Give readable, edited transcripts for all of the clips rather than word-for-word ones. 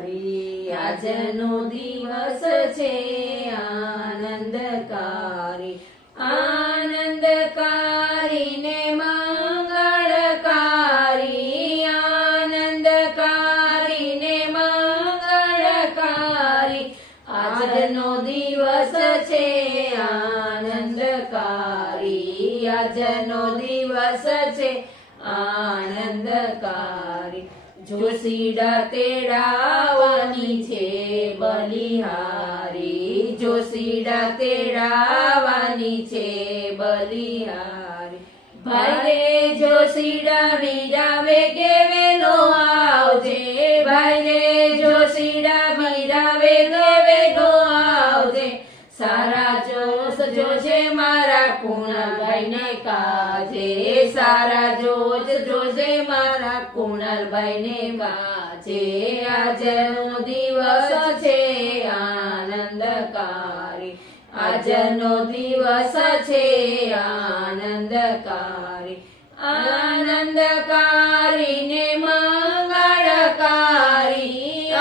આજનો દિવસ છે આનંદકારી, આનંદકારી ને મંગળકારી, આનંદકારી ને મંગળકારી, આજનો દિવસ છે આનંદકારી, આજનો દિવસ છે આનંદકારી, જોશીડા તેડાવાની છે બલિહારી, જોશીડા તેડાવાની છે બલિહારી, ભાઈ રે જોશીડા વીરા વેગે વેલો આવજે, ભાઈ રે જોશીડા વીરા વેગે વેલો આવજે, સારા જોશ જોજે મારા કુણાલભાઈ ને કાજે, સારા જોશ જોજે મારા કુણાલભાઈ ને કાજે, આજનો દિવસ છે આનંદકારી, આજનો દિવસ છે આનંદકારી, આનંદકારી ને મંગળકારી,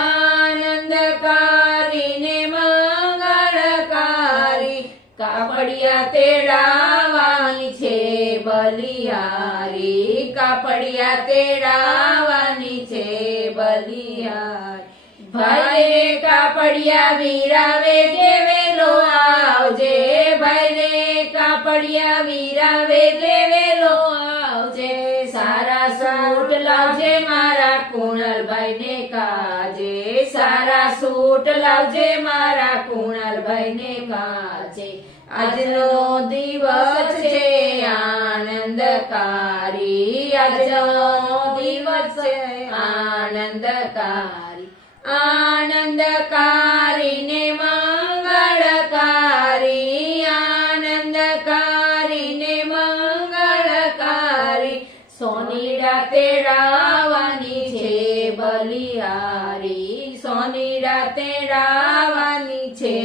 આનંદકારી ને મંગળકારી, કાપડિયા તેડાવાની છે બલિહારી, કાપડિયા તેડાવાની છે બલિહારી, ભાઈ રે કાપડિયા વીરા વેગે વેલો આવજે, ભાઈ રે કાપડિયા વીરા વેગે વેલો આવજે, સારા સૂટ લાવજે મારા કુણાલભાઈ ને કાજે, સારા સૂટ લાવજે મારા કુણાલભાઈ ને કાજે, આજનો દિવસ છે આનંદકારી, આજનો દિવસ છે આનંદકારી, આનંદકારી ને મંગળકારી, આનંદકારી ને મંગળકારી, સોનીડા તેડાવાની છે બલિહારી, સોનીડા તેડાવાની છે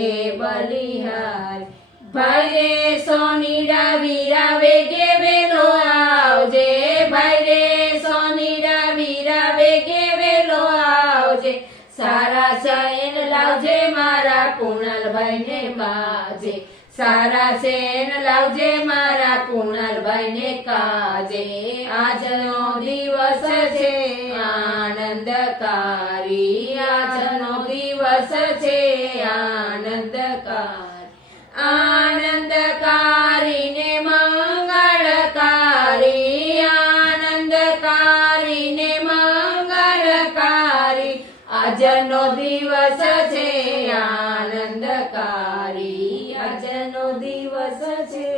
બલિહારી, ભાઈ રે સોનીડા વીરા વેગે વેલો આવજે, ભાઈ રે સોનીડા વીરા વેગે વેલો આવજે, સારા સેન લાવજે મારા કુણાલભાઈ ને કાજે, સારા સેન લાવજે મારા કુણાલભાઈ ને કાજે, આજનો દિવસ છે આનંદકારી, આજનો દિવસ છે આનંદકારી, આનંદકારી ને મંગળકારી, આનંદકારી ને મંગળકારી, આજનો દિવસ છે આનંદકારી, આજનો દિવસ છે